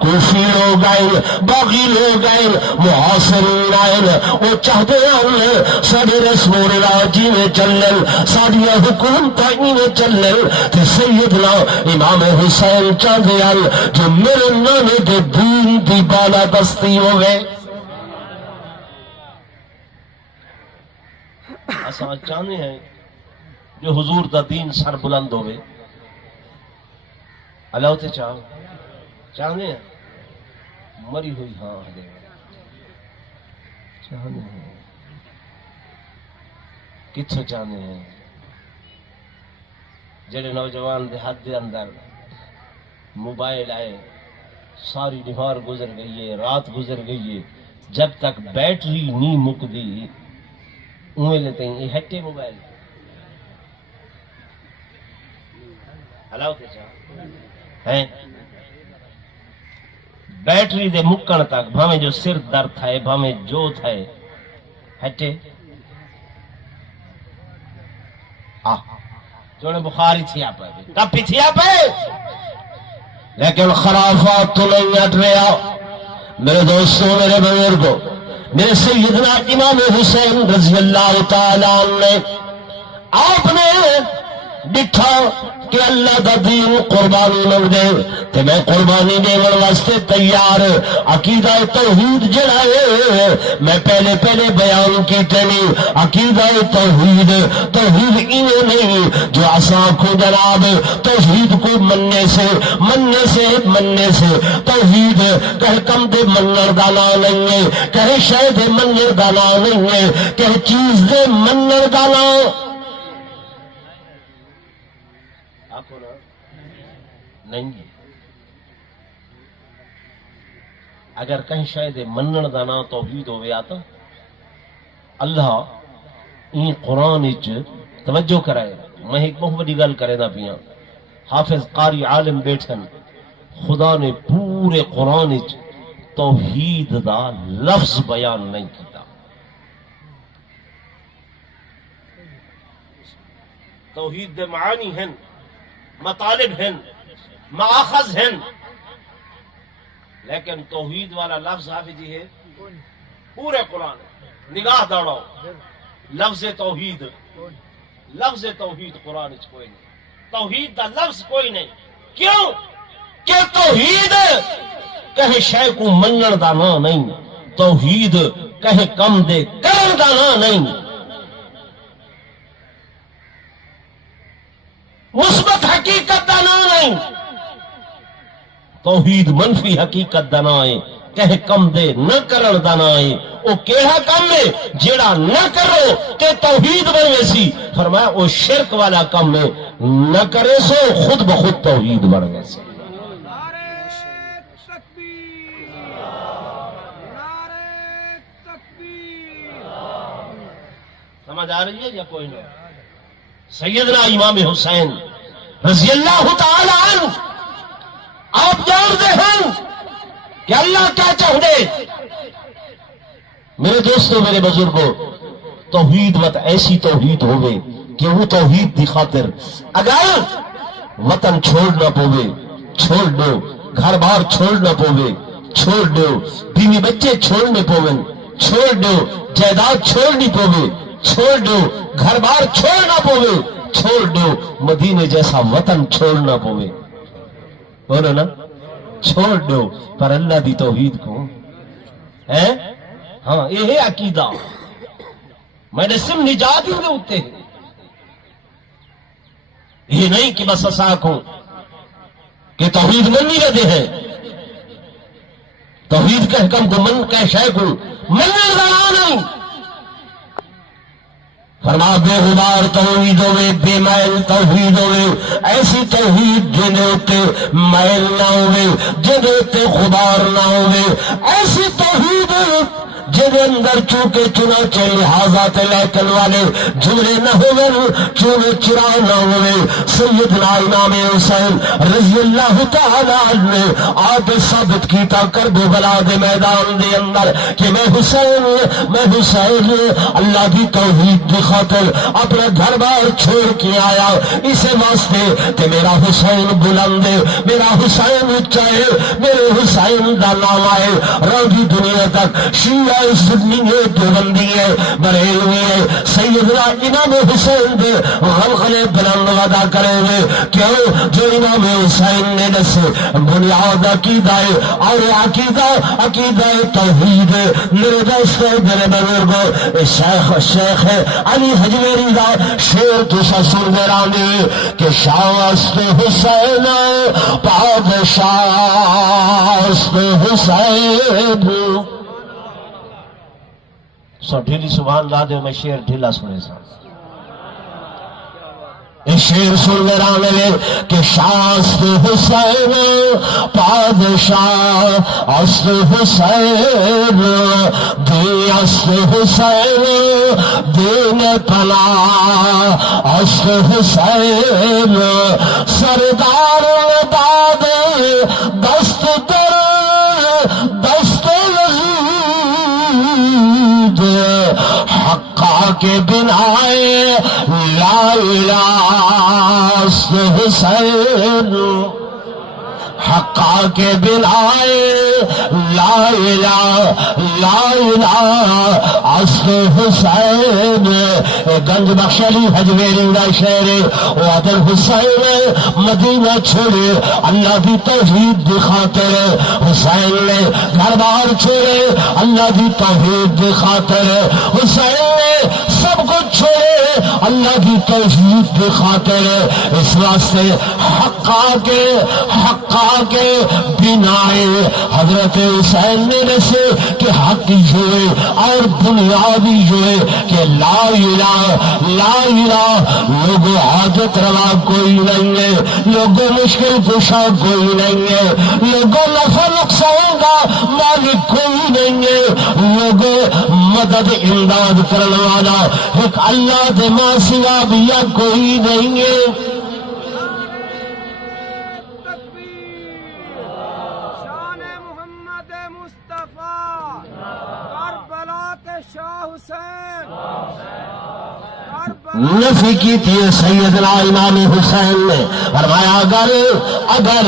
کوفی لوگ آئے، باغی لوگ آئے، محاصرین آئے، وہ چاہتے ہیں سارے رسم و رواج میں چلن، ساری حکومت میں چلن، تے سیدنا امام حسین چاہتے ہیں جو میرے نانے دے دین دی بالا دستی ہوئے۔ اساں چاہتے ہیں جو حضور دا دین سر بلند ہوئے، اللہ تے چاہتے ہیں مری ہوئی ہاں چاہتے ہیں کتھوں چاہتے ہیں جڑے نوجوان دے ہاتھ دے اندر موبائل آئے، ساری نہار گزر گئی ہے، رات گزر گئی ہے، جب تک بیٹری نہیں مکدی اوے لیتے ہیں یہ ہٹے موبائل اللہ ہیں بیٹری دے مکن تک بھاویں جو سر درد ہے بھاویں جو تھے ہٹے چوڑے بخاری تھیا پہ کپی تھیا پہ لیکن خرافات تو نہیں ہٹ رہا۔ میرے دوستوں، میرے بزرگوں، میرے سیدنا امام حسین رضی اللہ تعالیٰ عنہ نے آپ نے ڈٹھا کہ اللہ دا دین قربانی منگ دے تے میں قربانی دینے واسطے تیار۔ عقیدہ توحید جڑا ہے میں پہلے بیان کی تنی، عقیدہ توحید ایویں نہیں جو اساں کو جناب توحید کو مننے سے توحید کہ کم دے منن دا نام نہیں ہے، کہ شے دے منن دا نام نہیں ہے، کہ چیز دے منن دا نام نہیں۔ اگر کہیں شاید منن دا نا توحید ہوئے آتا اللہ این قرآن اچ توجہ کرائے۔ میں ایک بہت بڑی گل کرے نا پیاں، حافظ قاری عالم بیٹھن خدا نے پورے قرآن اچ توحید دا لفظ بیان نہیں کیتا۔ توحید دے معانی ہیں، مطالب ہیں، مآخذ ہیں، لیکن توحید والا لفظ حافظ جی ہے پورے قرآن۔ نگاہ دوڑاؤ، لفظ توحید قرآن اچ کوئی نہیں، توحید دا لفظ کوئی نہیں۔ کیوں کہ توحید کہیں شے کو منن دا نا نہیں، توحید کہیں کم دے کرن دا نا نہیں، مثبت حقیقت دا نا نہیں، توحید منفی حقیقت دا نا ہے، کہ کم دے نہ کرن دا نا ہے۔ او کیڑا کم ہے جیڑا نہ کرو تے توحید بنے سی، فرمایا او شرک والا کم ہے، نہ کرے سو خود بخود توحید بن گئے سی۔ سمجھ آ رہی ہے یا کوئی نہیں؟ سیدنا امام حسین رضی اللہ تعالی عنہ آپ جانتے ہیں کہ اللہ کیا چاہتے۔ میرے دوستوں، میرے بزرگوں، توحید مت ایسی توحید ہوگی کہ وہ توحید دی خاطر اگر وطن چھوڑنا پوے چھوڑ دو، گھر بار چھوڑنا پوے چھوڑ دو، بیوی بچے چھوڑنے پویں چھوڑ دو، جائیداد چھوڑنی پوے چھوڑ دو، گھر بار چھوڑنا پوے چھوڑ دو، مدینے جیسا وطن چھوڑنا پوے، بولو نا، چھوڑ دو، پر اللہ دی توحید کو ہے۔ ہاں یہ ہے عقیدہ، میں نے سم نجات ہی دے ہوتے ہیں، یہ نہیں کہ بس اساک ہوں کہ توحید من نہیں رہتے ہیں، توحید کا حکم کو من کہ شے کو من نہیں، فرما بے غبار توحید ہوئے، بے میل توحید ہوئے، ایسی توحید جنہیں ہوتے میل نہ ہوئے، جنہیں ہوتے غبار نہ ہوئے، ایسی توحید جنہیں اندر چونکہ چنانچہ لہذا لیکن والے جملے نہ ہوئے، چونے چرا نہ ہوئے۔ سیدنا امام حسین رضی اللہ تعالیٰ عنہ نے آپ ثابت کیتا کربلا دے میدان دے اندر کہ میں حسین اللہ کی توحید کی خاطر اپنا گھر بار چھوڑ کے آیا، اسے واسطے کہ میرا حسین بلند ہے، میرا حسین اونچا ہے، میرے حسین دا نام آئے روی دنیا تک شیعہ سنی ہے دیوبندی ہے بریلوی ہے سیدنا امام حسین دے غلغلے بلند وعدہ کرے ہوئے کیوں جو امام حسین نے دسے بنیاد عقیدہ ہے اور عقیدہ توحید ہے میرے دوستو میرے بزرگو شیخ علی حجویری دا شیر تو سن دے رہے کہ شاست حسین پادشاہ حسین سو ڈھیلی سبحان اللہ دے میں شیر ڈھیلا سنے سا شیر سن رہے ہیں کہ شاست حسین پادشاہ است حسین دین است حسین دین پناہ است حسین سردار داد دست در دست یزید حقا کے بنائے لا الہ است حسین حقا کے بنائے لا الہ است حسین گنج بخش علی حجویری دا شہر وعدل حسین مدینہ چھوڑے اللہ دی توحید دی خاطر حسین نے گھر بار چھوڑے اللہ دی توحید دی خاطر حسین نے سب کچھ چھوڑے اللہ کی توحید کی خاطر اس واسطے حقا کے بنائے حضرت حسین نے رسے کہ حق جو ہے اور بنیادی جو ہے کہ لا الہ لوگوں حاجت روا کوئی نہیں ہے لوگوں مشکل کشا کوئی نہیں ہے لوگوں نفع نقصان کا مالک کوئی نہیں ہے لوگوں مدد امداد کرنے والا ایک اللہ دے ماں سوا بیا کوئی نہیں ہے شان محمد مصطفیٰ کربلا کے شاہ حسین نفی کی تھی سیدنا امام حسین نے فرمایا اگر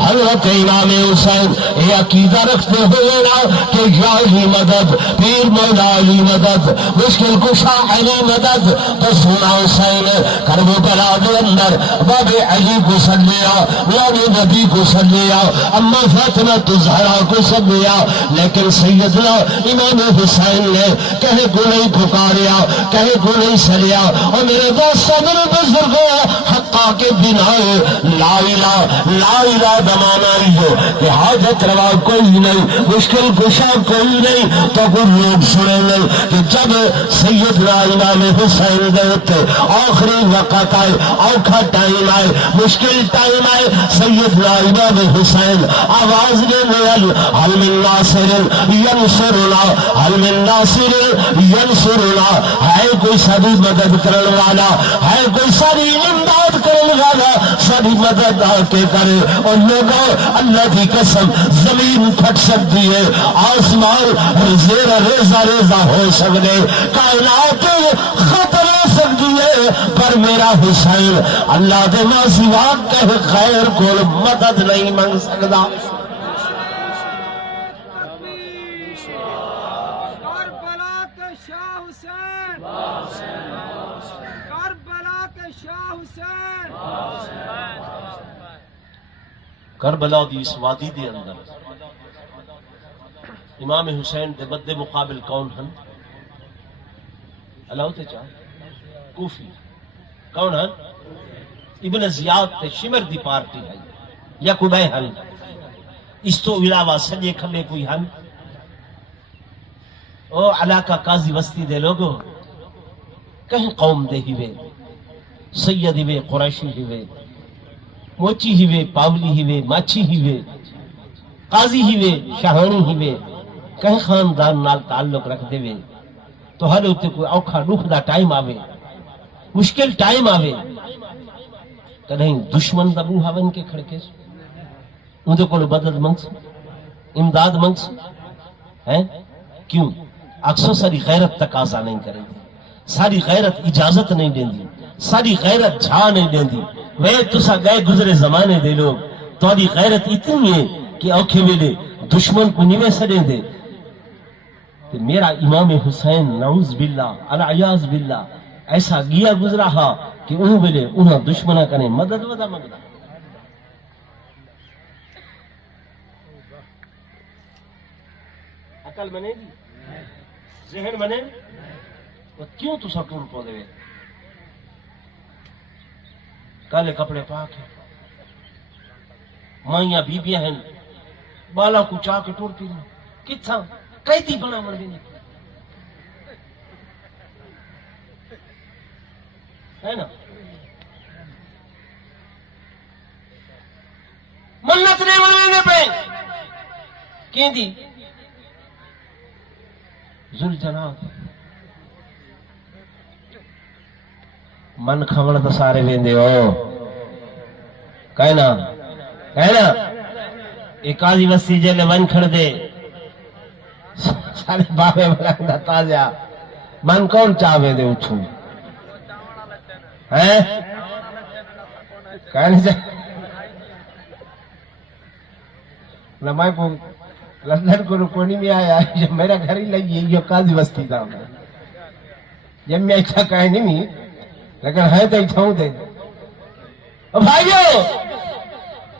حضرت امام حسین یہ عقیدہ رکھتے ہوئے نا کہ یا علی مدد پیر مولا علی مدد مشکل کشا علی مدد تو سونا حسین کربلا کے اندر باب علی کو سلیا باب نبی کو سلیا اما فاطمہ الزہرا کو سلیا لیکن سیدنا امام حسین نے کہیں کو نہیں پکاریا کہیں کو نہیں سلیا اور میرے دوستوں میرے بزرگوں حقا کے بنا لا الہ دمانا ہی ہو کہ حاجت روا کوئی نہیں مشکل کشا کوئی نہیں تو کوئی لوگ سنے نہیں کہ جب سیدنا امام حسین دیتے آخری وقت آئے اوکھا ٹائم آئے مشکل ٹائم آئے سیدنا امام حسین آواز دینے حل من ناصر ینصرنا حل من ناصر ینصرنا ہے کوئی سبھی مدد کرنے والا ہے کوئی ساری امداد کرنے والا ساری مدد آ کے کرے اور لوگوں اللہ کی قسم زمین پھٹ سکتی ہے آسمان زیر ریزہ ہو سکتے کائنات خطر ہو سکتی ہے پر میرا حسین اللہ کے ماں سوا کہ غیر کو مدد نہیں مانگ سکتا کربلا کے شاہ حسین کربلا کے شاہ حسین کربلا دی اس وادی دے اندر امام حسین دے مد مقابل کون ہن اللہ تے چاہ کوفی کون ہن ابن زیاد تے شمر دی پارٹی ہے یا کوئی بے ہن اس تو علاوہ سجے کھلے کوئی ہن او علاقہ قاضی بستی دے لوگوں کہیں قوم دے ہی وے سید ہی وے قریشی ہی وے موچی ہی وے پاولی ہی وے ماچی ہی وے قاضی ہی وے شہانی ہی وے کہیں خاندان نال تعلق رکھ دے وے تو ہر ہوتے کوئی اوکھا دکھ دا ٹائم آوے مشکل ٹائم آوے کہیں دشمن دا بوہا بن کے کھڑکے ان دے کو مدد منگس امداد منگس ہیں کیوں اکثر ساری غیرت تقاضا نہیں کریں گے ساری غیرت اجازت نہیں دیں دی ساری غیرت جھا نہیں دیں دی وہ تسا گئے گزرے زمانے دے لوگ تاری غیرت اتنی ہے کہ اوکھے ویلے دشمن کو نہیں سڑیں دے تو میرا امام حسین نعوذ باللہ العیاذ باللہ ایسا گیا گزرا ہا کہ انہوں ویلے انہاں دشمنہ کنے مدد ودا مگدا عقل بنے گی ذہن بنے وہ کیوں تو سا ٹور پو دے کالے کپڑے پاک ہیں مائیاں بیبیاں ہیں بالا کو چاہ کے ٹور پی لیں کتھا کہتی بنا مر گئی ہے نا منت نے مرنے پہ کہیں دی ذل جناب من کھوڑ تو سارے ویندے ہو کہنا ایک آدھی بستی جلے من کھڑ دے سارے بابے بلندہ تازیہ من کون چاہوے دے اچھو ہیں کہنے چاہے لمائی کو لندن کو رکونی میں آیا جب میرا گھر ہی لگی ہے یہ قاضی بستی تھا جب میں اچھا کہنے نہیں لیکن ہے تو اچھا ہوں دے بھائیو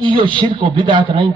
یہ شرک و بدعت نہیں